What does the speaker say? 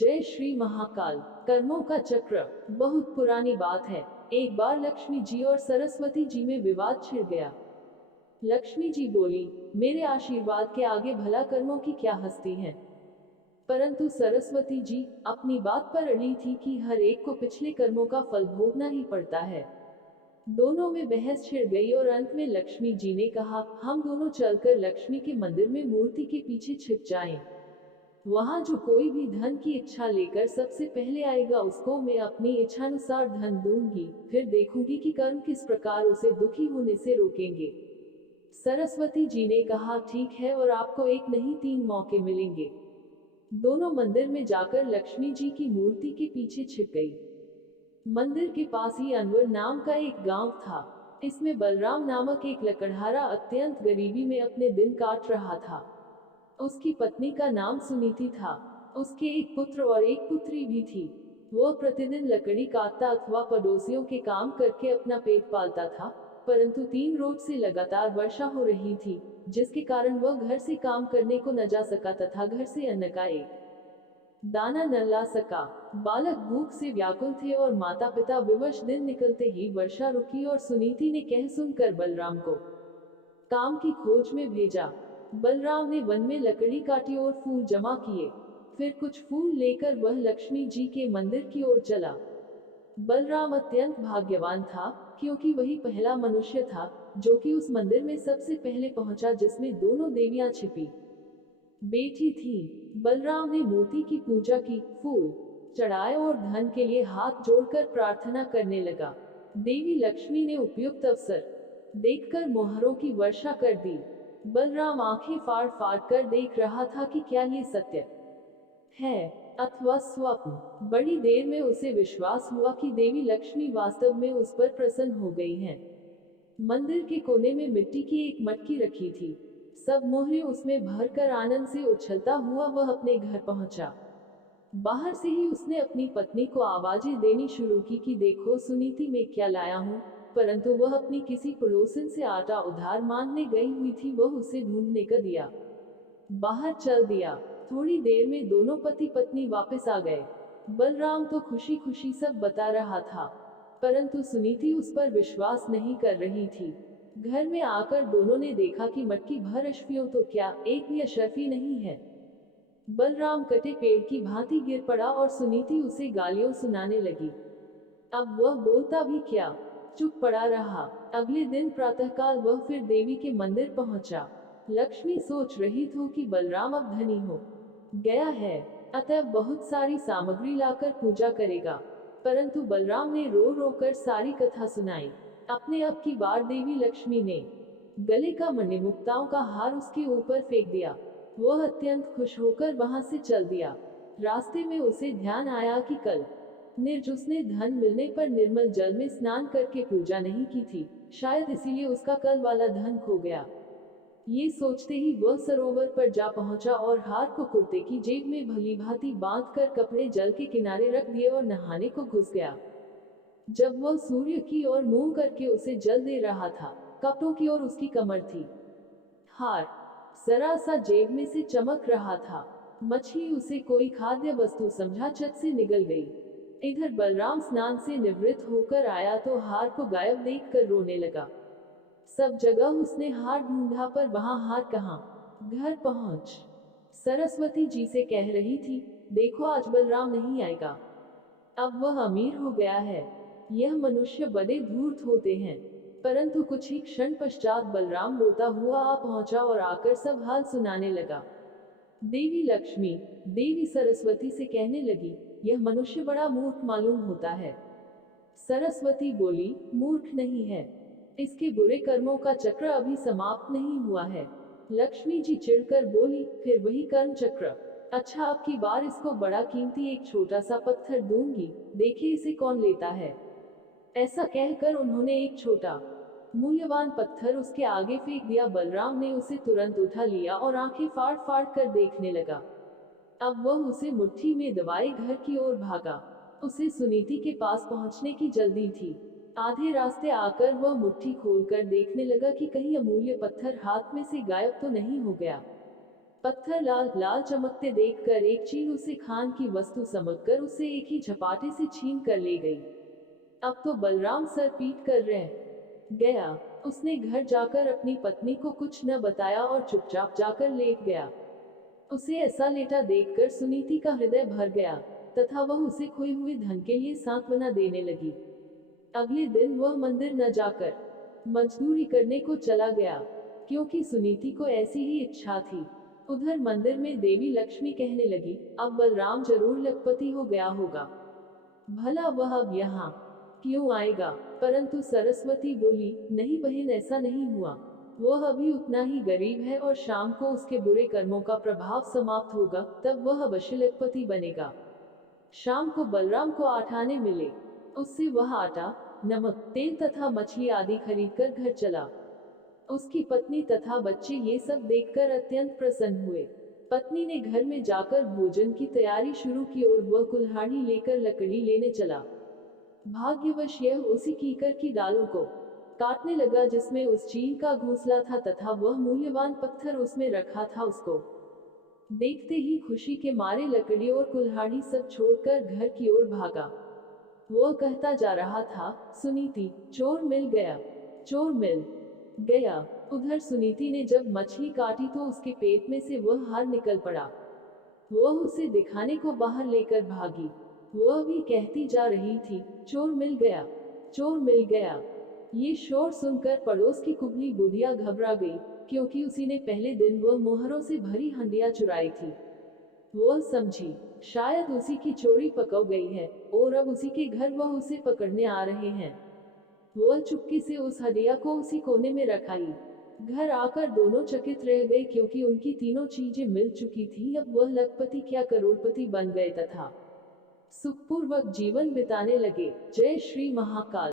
जय श्री महाकाल। कर्मों का चक्र बहुत पुरानी बात है। एक बार लक्ष्मी जी और सरस्वती जी में विवाद छिड़ गया। लक्ष्मी जी बोली, मेरे आशीर्वाद के आगे भला कर्मों की क्या हस्ती है। परंतु सरस्वती जी अपनी बात पर अड़ी थी कि हर एक को पिछले कर्मों का फल भोगना ही पड़ता है। दोनों में बहस छिड़ गई और अंत में लक्ष्मी जी ने कहा, हम दोनों चलकर लक्ष्मी के मंदिर में मूर्ति के पीछे छिप जाएं। वहां जो कोई भी धन की इच्छा लेकर सबसे पहले आएगा उसको मैं अपनी इच्छानुसार धन दूंगी, फिर देखूंगी कि कर्म किस प्रकार उसे दुखी होने से रोकेंगे। सरस्वती जी ने कहा, ठीक है, और आपको एक नहीं 3 मौके मिलेंगे। दोनों मंदिर में जाकर लक्ष्मी जी की मूर्ति के पीछे छिप गई। मंदिर के पास ही अनवर नाम का एक गांव था। इसमें बलराम नामक एक लकड़हारा अत्यंत गरीबी में अपने दिन काट रहा था। उसकी पत्नी का नाम सुनीति था। उसके एक पुत्र और एक पुत्री भी थी। वह प्रतिदिन लकड़ी काटता अथवा पड़ोसियों के काम करके अपना पेट पालता था। परंतु 3 रोज से लगातार वर्षा हो रही थी, जिसके कारण वह घर से काम करने को न जा सका तथा घर से अन्न का एक दाना न ला सका। बालक भूख से व्याकुल थे और माता पिता विवश। दिन निकलते ही वर्षा रुकी और सुनीति ने कह सुनकर बलराम को काम की खोज में भेजा। बलराम ने वन में लकड़ी काटी और फूल जमा किए। फिर कुछ फूल लेकर वह लक्ष्मी जी के मंदिर की ओर चला। बलराम अत्यंत भाग्यवान था, क्योंकि वही पहला मनुष्य था जो कि उस मंदिर में सबसे पहले पहुंचा, जिसमें दोनों देवियां छिपी बैठी थी। बलराम ने मूर्ति की पूजा की, फूल चढ़ाए और धन के लिए हाथ जोड़कर प्रार्थना करने लगा। देवी लक्ष्मी ने उपयुक्त अवसर देखकर मोहरों की वर्षा कर दी। बलराम आंखें फाड़ फाड़ कर देख रहा था कि क्या ये सत्य है अथवा स्वप्न। बड़ी देर में उसे विश्वास हुआ कि देवी लक्ष्मी वास्तव में उस पर प्रसन्न हो गई हैं। मंदिर के कोने में मिट्टी की एक मटकी रखी थी। सब मोहरे उसमें भरकर आनंद से उछलता हुआ वह अपने घर पहुंचा। बाहर से ही उसने अपनी पत्नी को आवाजें देनी शुरू की कि देखो सुनीति, मैं क्या लाया हूँ। परंतु वह अपनी किसी पड़ोसन से आटा उधार मांगने गई हुई थी। वह उसे ढूंढने का दिया बाहर चल दिया। थोड़ी देर में दोनों पति पत्नी वापस आ गए। बलराम तो खुशी खुशी सब बता रहा था, परंतु सुनीति उस पर विश्वास नहीं कर रही थी। घर में आकर दोनों ने देखा कि मटकी भर अशर्फियों तो क्या, एक भी अशर्फी नहीं है। बलराम कटे पेड़ की भांति गिर पड़ा और सुनीति उसे गालियों सुनाने लगी। अब वह बोलता भी क्या, चुप पड़ा रहा। अगले दिन प्रातःकाल वह फिर देवी के मंदिर पहुंचा। लक्ष्मी सोच रही थी कि बलराम अब धनी हो गया है, अतः बहुत सारी सामग्री लाकर पूजा करेगा। परंतु बलराम ने रो रो कर सारी कथा सुनाई। अपने अब की बार देवी लक्ष्मी ने गले का मणिमुक्ताओं का हार उसके ऊपर फेंक दिया। वह अत्यंत खुश होकर वहां से चल दिया। रास्ते में उसे ध्यान आया कि कल निर्ज उसने धन मिलने पर निर्मल जल में स्नान करके पूजा नहीं की थी, शायद इसीलिए उसका कल वाला धन खो गया। ये सोचते ही वह सरोवर पर जा पहुंचा और हार को कुर्ते की जेब में भली भांति बांध कर कपड़े जल के किनारे रख दिए और नहाने को घुस गया। जब वह सूर्य की ओर मुंह करके उसे जल दे रहा था, कपड़ों की ओर उसकी कमर थी। हार जरा सा जेब में से चमक रहा था। मछली उसे कोई खाद्य वस्तु समझा चट से निगल गई। इधर बलराम स्नान से निवृत्त होकर आया तो हार को गायब देखकर रोने लगा। सब जगह उसने हार ढूंढा पर वहां हार कहाँ। घर पहुंच सरस्वती जी से कह रही थी, देखो आज बलराम नहीं आएगा, अब वह अमीर हो गया है। यह मनुष्य बड़े धूर्त होते हैं। परंतु कुछ ही क्षण पश्चात बलराम रोता हुआ आ पहुंचा और आकर सब हाल सुनाने लगा। देवी लक्ष्मी देवी सरस्वती से कहने लगी, यह मनुष्य बड़ा मूर्ख मालूम होता है। सरस्वती बोली, मूर्ख नहीं है, इसके बुरे कर्मों का चक्र अभी समाप्त नहीं हुआ है। लक्ष्मी जी चिढ़कर बोली, फिर वही कर्म चक्र। अच्छा, अब की बार इसको बड़ा कीमती एक छोटा सा पत्थर दूंगी, देखे इसे कौन लेता है। ऐसा कहकर उन्होंने एक छोटा मूल्यवान पत्थर उसके आगे फेंक दिया। बलराम ने उसे तुरंत उठा लिया और आंखें फाड़ फाड़ कर देखने लगा। अब वह उसे मुट्ठी में दबाए घर की ओर भागा। उसे सुनीति के पास पहुंचने की जल्दी थी। आधे रास्ते आकर वह मुट्ठी खोलकर देखने लगा कि कहीं अमूल्य पत्थर हाथ में से गायब तो नहीं हो गया। पत्थर लाल लाल चमकते देखकर एक चील उसे खान की वस्तु समझकर उसे एक ही झपाटे से छीन कर ले गई। अब तो बलराम सर पीट कर रह गया। उसने घर जाकर अपनी पत्नी को कुछ न बताया और चुपचाप जाकर लेट गया। उसे ऐसा लेटा देखकर सुनीति का हृदय भर गया तथा वह उसे खोए हुए धन के लिए सांत्वना देने लगी। अगले दिन वह मंदिर न जाकर मजदूरी करने को चला गया, क्योंकि सुनीति को ऐसी ही इच्छा थी। उधर मंदिर में देवी लक्ष्मी कहने लगी, अब बलराम जरूर लखपति हो गया होगा, भला वह अब यहाँ क्यों आएगा। परंतु सरस्वती बोली, नहीं बहन, ऐसा नहीं हुआ। वह अभी उतना ही गरीब है और शाम को उसके बुरे कर्मों का प्रभाव समाप्त होगा, तब वह अवश्य लखपति बनेगा। शाम को बलराम को 8 आने मिले। उससे वह आटा, नमक, तेल तथा मछली आदि खरीदकर घर चला। उसकी पत्नी तथा बच्चे ये सब देखकर अत्यंत प्रसन्न हुए। पत्नी ने घर में जाकर भोजन की तैयारी शुरू की और वह कुल्हाड़ी लेकर लकड़ी लेने चला। भाग्यवश यह उसी कीकर की डालों को काटने लगा जिसमें उस चील का घोंसला था तथा वह मूल्यवान पत्थर उसमें रखा था। उसको देखते ही खुशी के मारे लकड़ी और कुल्हाड़ी सब छोड़कर घर की ओर भागा। वह कहता जा रहा था, सुनीति, चोर मिल गया, चोर मिल गया। उधर सुनीति ने जब मछली काटी तो उसके पेट में से वह हार निकल पड़ा। वह उसे दिखाने को बाहर लेकर भागी। वह भी कहती जा रही थी, चोर मिल गया, चोर मिल गया। ये शोर सुनकर पड़ोस की कुबली बुढ़िया घबरा गई, क्योंकि उसी ने पहले दिन वह मोहरों से भरी हंडिया चुराई थी। वह समझी शायद उसी की चोरी पकड़ गई है और अब उसी के घर वह उसे पकड़ने आ रहे हैं। वह चुपके से उस हंडिया को उसी कोने में रखाई। घर आकर दोनों चकित रह गए, क्योंकि उनकी तीनों चीजें मिल चुकी थी। अब वह लखपति क्या करोड़पति बन गए तथा सुखपूर्वक जीवन बिताने लगे। जय श्री महाकाल।